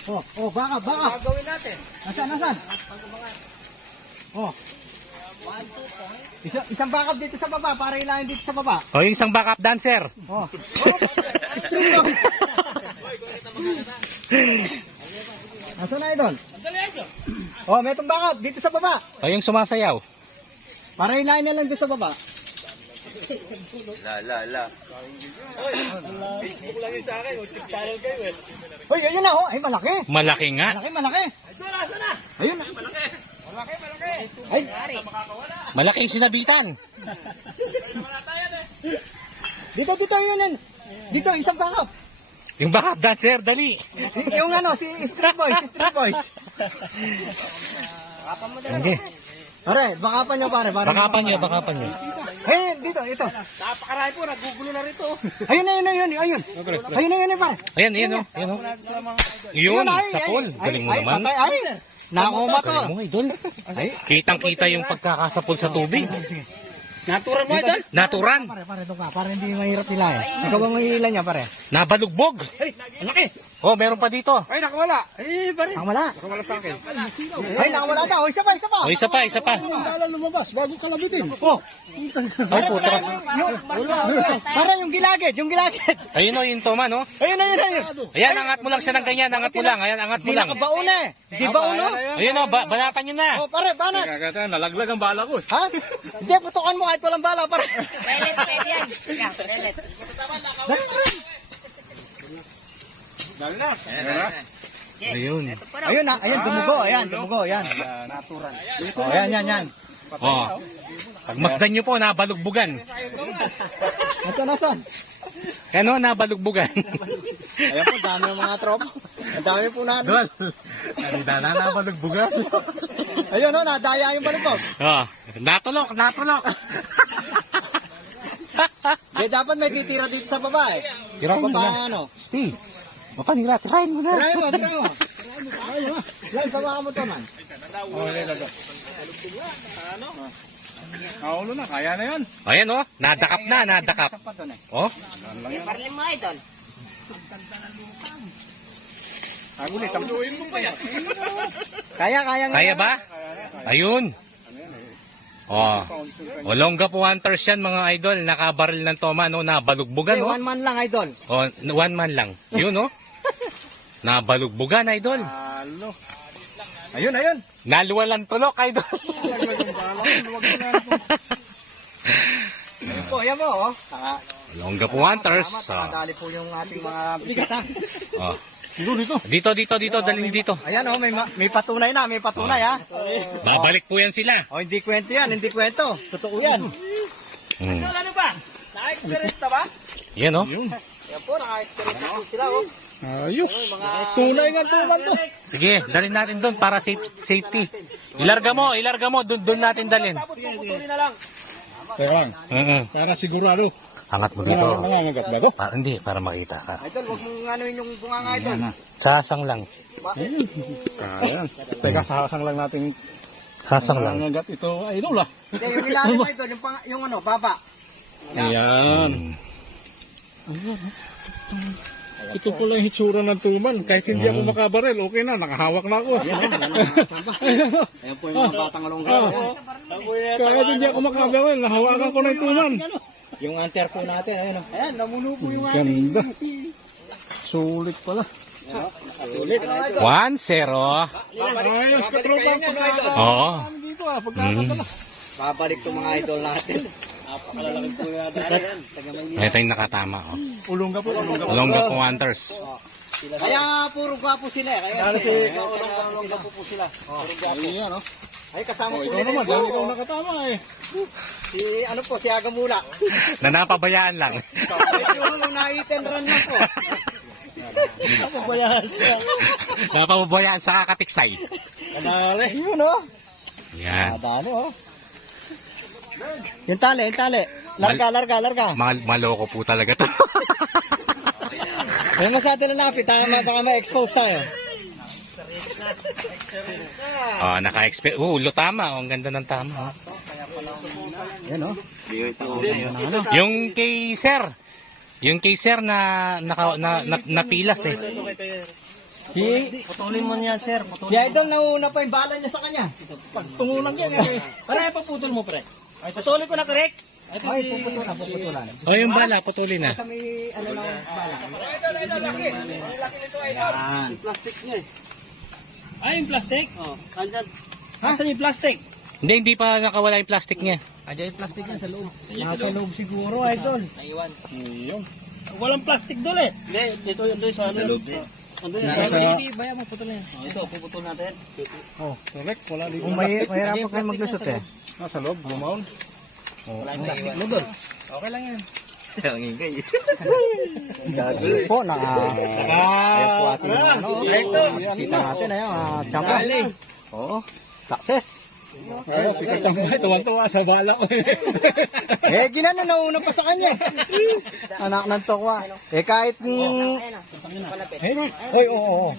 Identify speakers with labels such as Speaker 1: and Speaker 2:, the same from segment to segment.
Speaker 1: Baka.
Speaker 2: Gagawin natin.
Speaker 1: Nasaan? Oh. Isang backup dito sa baba, para ilahin dito sa baba.
Speaker 3: O, yung isang backup dancer.
Speaker 1: Oh. String lock. Nasaan na idol? Oh, may itong backup dito sa baba.
Speaker 3: O, yung sumasayaw.
Speaker 1: Para ilahin na lang dito sa baba.
Speaker 2: La. Facebook lang yun sa akin. Tip channel kayo eh.
Speaker 1: Hoy, ayun na oh. Ay, malaki.
Speaker 3: Malaki nga.
Speaker 1: Malaki. Ayun na. Ay,
Speaker 3: Malaki yung sinabitan.
Speaker 1: dito yun. Dito, isang backup.
Speaker 3: Yung backup dancer, dali.
Speaker 1: Yung si Street Boys.
Speaker 3: Okay.
Speaker 1: Pare, bakapan nyo pare.
Speaker 3: Bakapan nyo.
Speaker 1: Ayun, dito, ito.
Speaker 2: Napakarami po. Nagugulo na rito.
Speaker 1: Ayun. Ayun na pare.
Speaker 3: Ayan o. Yun, sa pool. Galing mo naman.
Speaker 1: Ay, nakuma to.
Speaker 3: Galing mo, idol. Kitang-kita yung pagkakasapol sa tubig.
Speaker 2: Naturan mo idol?
Speaker 3: Naturan.
Speaker 1: Pare, ito ka. Para hindi mahirap nila eh. Ikaw bang mahihila niya pare?
Speaker 3: Nabalugbog.
Speaker 2: Ay, ang laki.
Speaker 3: Oh, meron pa dito.
Speaker 2: Ay, nakawala. Ay, pare.
Speaker 1: Nakawala.
Speaker 2: Nakawala sa akin.
Speaker 1: Ay, nakawala ka. O, isa pa.
Speaker 3: O, isa pa.
Speaker 1: Lalo lumabas bago ka labitin. Oh.
Speaker 3: Ay, putra.
Speaker 1: Para yung gilagid.
Speaker 3: Ayun o, yung toma, no?
Speaker 1: Ayun.
Speaker 3: Ayan, angat mo lang siya ng ganyan. Angat mo lang.
Speaker 1: Di nakabaon eh. Di baon no?
Speaker 3: Ayun o, balatan nyo na.
Speaker 1: Oh, pare, banat.
Speaker 2: Nalaglag ang bala ko.
Speaker 1: Ha? Hindi, putukan mo kahit walang bala, pare.
Speaker 4: Pelet, pwede yan. Pelet.
Speaker 2: Dahil na.
Speaker 3: Ayun.
Speaker 1: Ayun, dumugo, ayan.
Speaker 2: Naturan.
Speaker 1: Oh, yan.
Speaker 3: Oh. Pagmasdan nyo po, nabalugbugan.
Speaker 1: Nasaan?
Speaker 3: Ano, nabalugbugan.
Speaker 1: Ayan po, dami ng mga tropa. Ang dami po natin.
Speaker 3: Dol, na nabalugbugan.
Speaker 1: Ayun, nadaya yung balubog.
Speaker 3: Oh, natulok.
Speaker 1: Kaya dapat may titira dito sa baba eh.
Speaker 3: Tirahin mo na.
Speaker 1: Ano?
Speaker 3: Steve, mapanira, tirahin mo na.
Speaker 1: Tirahin mo. Lang, sawa mo to man.
Speaker 2: Naulo na, kaya na yun.
Speaker 3: Ayan o, nadakap. Oh,
Speaker 4: Parlin mo, idol.
Speaker 2: Ulit, tampuin mo pa yan.
Speaker 3: kaya ba? Ayun. Oh, Olonga po hunters yan mga idol. Nakabaril ng toma, no? Nabalugbugan,
Speaker 1: Okay,
Speaker 3: no?
Speaker 1: one man lang, idol.
Speaker 3: Oh, one man lang. Yun, no? Nabalugbugan, idol.
Speaker 2: Halo.
Speaker 1: Ayun.
Speaker 3: Naluwalan tulok, idol.
Speaker 1: Ayan po, oh.
Speaker 3: Olonga po hunters.
Speaker 1: Nakadali po yung ating mga bigata.
Speaker 3: Oh. Dito, dalhin dito.
Speaker 1: Ayan, oh, may patunay na, ha.
Speaker 3: Babalik po yan sila.
Speaker 1: Oh, hindi kwento yan, Totoo yan.
Speaker 2: Ano ba? Na-experience na ba?
Speaker 3: Yan, no?
Speaker 1: Ayan po, naka-experience na po sila, oh.
Speaker 2: Ayos. Tunay nga tuman to.
Speaker 3: Sige, dalhin natin doon para safety. Ilarga mo, doon natin dalhin.
Speaker 2: Puputulin na lang.
Speaker 5: Teka lang, para sigurado.
Speaker 3: Angat mo dito.
Speaker 5: Nangangagat ba ito?
Speaker 3: Hindi, para makita ka.
Speaker 1: Idol, huwag mong anuin yung bunganga, idol.
Speaker 3: Sasang lang.
Speaker 5: Ayan. Teka, sasang lang natin
Speaker 3: Sasang lang.
Speaker 5: nangangagat ito. Idol ah.
Speaker 1: Hindi, yung ilalim, idol, yung baba.
Speaker 5: Ayan. Ito pala yung hitsura ng tuman. Kahit hindi ako makabaril, okay na. Nakahawak na ako.
Speaker 1: Ayan po yung mga batang alongga.
Speaker 5: Kahit hindi ako makabaril, nahawakan ko na yung tuman.
Speaker 1: Yung anter po natin, ayun, oh. Ayan, namuno po yung
Speaker 5: Ganda. Sulit pala.
Speaker 1: Sulit.
Speaker 3: 1-0.
Speaker 5: Ayos ka tropa.
Speaker 3: Oo.
Speaker 5: Dito ah, pagkakat pala.
Speaker 1: Babalik itong mga idol natin.
Speaker 2: Napakalalaki po yung natin.
Speaker 3: Ito yung nakatama. Oh.
Speaker 5: Ulongga po.
Speaker 3: Olonga po hunters.
Speaker 1: Kaya puro gwapo sila, eh. Kaya ulongga po sila.
Speaker 5: Ayan oh.
Speaker 1: Ay, kasama po
Speaker 5: Ikaw
Speaker 1: nila
Speaker 5: naman,
Speaker 1: ito.
Speaker 5: dahil ikaw nakatama eh.
Speaker 1: Si Agamula.
Speaker 3: Na napabayaan lang.
Speaker 1: Yung na-hit-and run lang po.
Speaker 3: Napabayaan sa kakatiksay.
Speaker 1: Kadali. Yun, oh.
Speaker 3: Yan.
Speaker 1: Kadali, oh. Yung tali. Larga.
Speaker 3: Maloko po talaga to.
Speaker 1: Ayun na sa atin na lapit. Baka ma-expose tayo.
Speaker 3: Oh, naka-expect. Tama. Ang ganda ng tama. Oh.
Speaker 1: Yan, oh.
Speaker 3: Yung kay Sir na napilas eh.
Speaker 1: Putulin mo niya, sir. Si Idol, nauna pa yung bala niya sa kanya.
Speaker 5: Tungulang yan eh.
Speaker 2: Para ipaputol mo, pre.
Speaker 1: Putulin ko na, correct? Ay, puputulan.
Speaker 3: O yung bala, putulin na.
Speaker 1: Kami, ano lang, bala.
Speaker 2: Idol, laki. Ang laki nito, Idol.
Speaker 1: Yan.
Speaker 2: Plastic niya eh. Ay, yung plastic? Oo. Nasaan yung plastic?
Speaker 3: Hindi pa nakawala yung plastic niya.
Speaker 1: Ayan yung plastic yan sa loob. Nasa loob siguro, Idol.
Speaker 2: Walang plastic doon eh. Hindi, dito sa loob.
Speaker 1: Baya mo putol yan.
Speaker 2: Ito, puputol natin.
Speaker 5: Oh, correct. Wala dito.
Speaker 1: Kung mahirap pa kayo maglusot eh.
Speaker 5: Nasa loob, bumaon.
Speaker 2: Wala yung plastic mo doon.
Speaker 1: Okay lang yan.
Speaker 2: Ang ingay.
Speaker 1: Gagawin po na. Kaya po ating ano. Sita natin ayun. Champion. Oo. Success.
Speaker 5: Ay, sikat sa mga tuwan-tuwa sa bala ko.
Speaker 1: Eh, ginano nauna pa sa kanya. Anak ng tokwa. Eh, kahit... Ay, oo.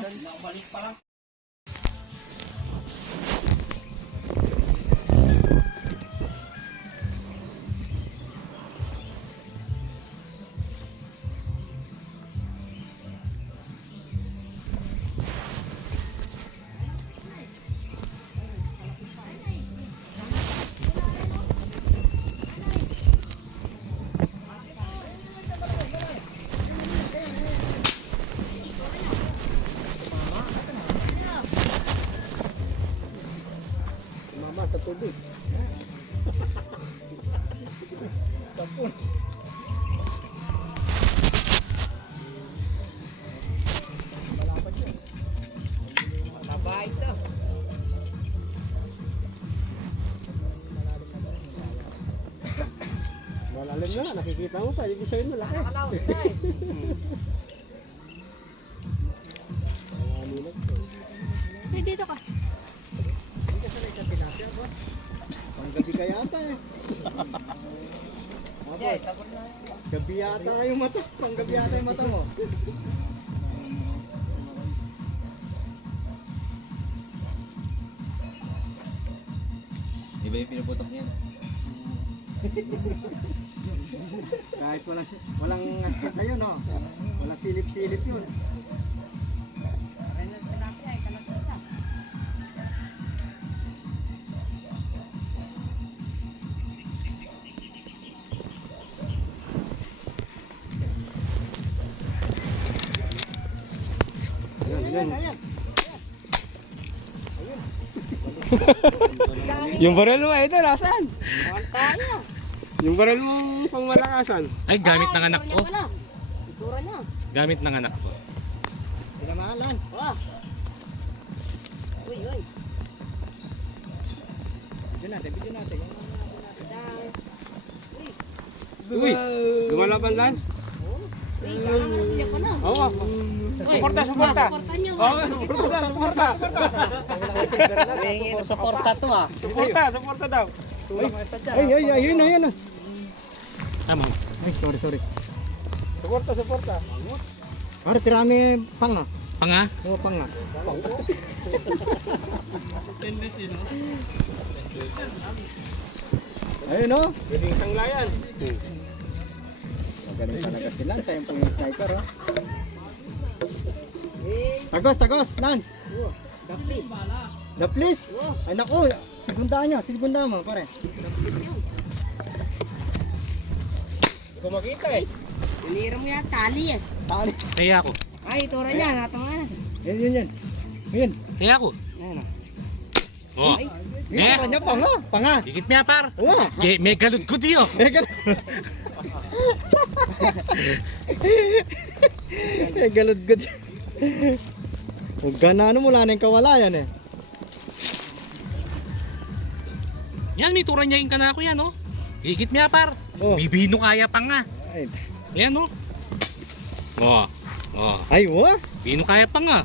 Speaker 5: Malalim na, nakikita mo pa. Ibig sa'yo malaki.
Speaker 4: Ay, dito ka.
Speaker 1: Panggabi ka yata eh. Gabi yata yung mata. Panggabi yata yung mata mo.
Speaker 2: Di ba yung pinuputok niyan?
Speaker 1: Kahit walang ayun no. Walang silip-silip yun.
Speaker 5: Yung baril mo, Idol, asan? Yung baril mo pang malakasan.
Speaker 3: Ay, gamit ng anak ko.
Speaker 4: Itura niya.
Speaker 3: Gamit ng anak ko.
Speaker 1: Pinamahalan.
Speaker 4: Oh. Uy, uy.
Speaker 1: Bigyan natin.
Speaker 5: Uy, lumalaban, Lance?
Speaker 4: Uy, kailangan ko na.
Speaker 5: Oo. Suporta.
Speaker 4: Suporta niyo.
Speaker 5: Oo, suporta.
Speaker 1: Hingin na suporta to ah.
Speaker 5: Suporta daw.
Speaker 1: Ay, ayun.
Speaker 3: Tama.
Speaker 1: Ay, sorry.
Speaker 5: Suporta.
Speaker 1: Pare, tirami pang na.
Speaker 3: Panga?
Speaker 1: Oo, pang na. Ayun oh.
Speaker 5: Pwedeng isang layan.
Speaker 1: Magaling talaga sila. Sayang pang yung sniper oh. Tagos, Lance. The police. Ay naku, segunda mo pare.
Speaker 5: Kumakita eh.
Speaker 4: Nilira mo yan, tali eh.
Speaker 1: Tali.
Speaker 3: Kaya ako.
Speaker 4: Ay, itura niya, natangan.
Speaker 1: Yan. Ayun.
Speaker 3: Kaya ako.
Speaker 1: Ayun.
Speaker 3: Oh.
Speaker 1: Yan, kanya panga.
Speaker 3: Higit niya par.
Speaker 1: Oo.
Speaker 3: May galod ko diyo.
Speaker 1: Galod good. Huwag ganano mula na yung kawalayan eh.
Speaker 3: Yan, may tura niya yung kanako yan, oh. Higit niya par.
Speaker 1: Oh.
Speaker 3: Bibino kaya pa nga.
Speaker 1: Ay,
Speaker 3: Yan, oh. Oh.
Speaker 1: ay wa.
Speaker 3: Bino kaya pa nga.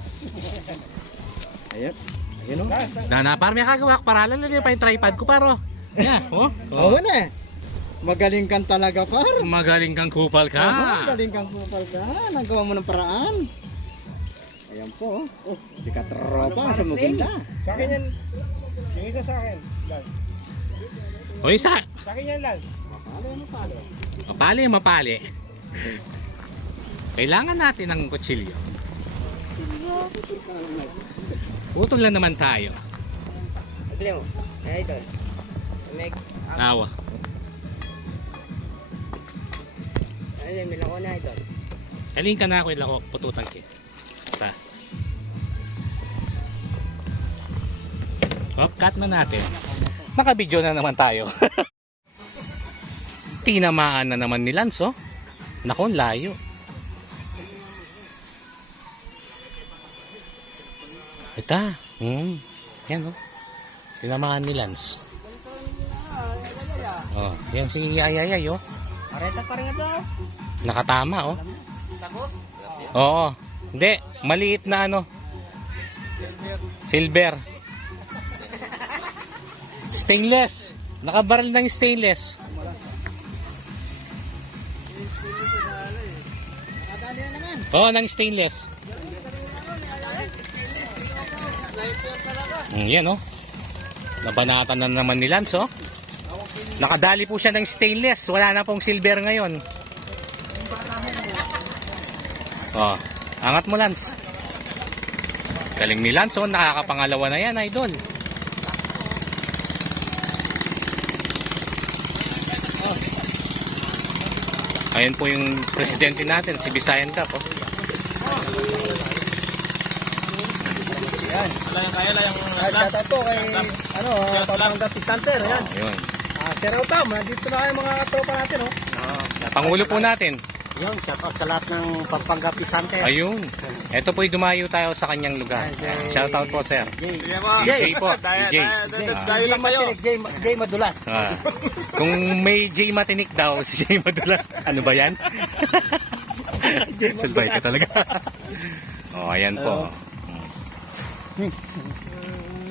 Speaker 1: Ayun. Ayun oh.
Speaker 3: Dana, par, may kagawa ko. Para lang pa yung tripod ko, paro. Yan, oh.
Speaker 1: Oo na eh. Magaling kang talaga par.
Speaker 3: Magaling kang kupal ka.
Speaker 1: Magaling kang kupal ka. Nagawa mo ng paraan. Ayan po. Oh, di ka tropa sa mugunda.
Speaker 5: Sa akin yan. Yung isa sa akin. Lance.
Speaker 3: O isa.
Speaker 5: Sa akin yan, Lance.
Speaker 3: Mapali. Kailangan natin ng kutsilyo. Putol lang naman tayo.
Speaker 1: Bili mo. Ay, idol. May
Speaker 3: Awa.
Speaker 1: Ay, may lako na idol.
Speaker 3: Kaling ka na ako ilako, pututan ki. Ta. Oh, cut na natin. Naka-video na naman tayo. Tinamaan na naman ni Lance, oh. Naku, layo. Ito. Yan, oh. Tinamaan ni Lance. Oh, yan si Ayayay, oh.
Speaker 1: Areta pa rin ito.
Speaker 3: Nakatama, oh. Oo. Hindi, maliit na ano. Silver. Stainless. Nakabaril ng stainless. Oo, ng stainless. Yan, oh. Nabanatan na naman ni Lance, oh. Nakadali po siya ng stainless. Wala na pong silver ngayon. Oh, angat mo, Lance. Galing ni Lance, oh. Nakakapangalawa na yan, idol. Ayun po yung presidente natin, si Visayan Cup, oh.
Speaker 2: Yan.
Speaker 1: Shoutout po kay Pampanga Pistante. Yan.
Speaker 3: Yun.
Speaker 1: Sir Otam, nandito na kayo mga katropa natin, oh.
Speaker 3: Pangulo po natin.
Speaker 1: Yung shoutout sa lahat ng Pampanga Pistante.
Speaker 3: Ayun. Ito po yung dumayo tayo sa kanyang lugar. Shoutout po, sir. DJ po. DJ.
Speaker 2: Tayo lang kayo.
Speaker 1: Jay Madulas.
Speaker 3: Ah. Kung may J Matinik daw, si J Madulas. Ano ba yan? Salbay ka talaga. Oh, ayan po.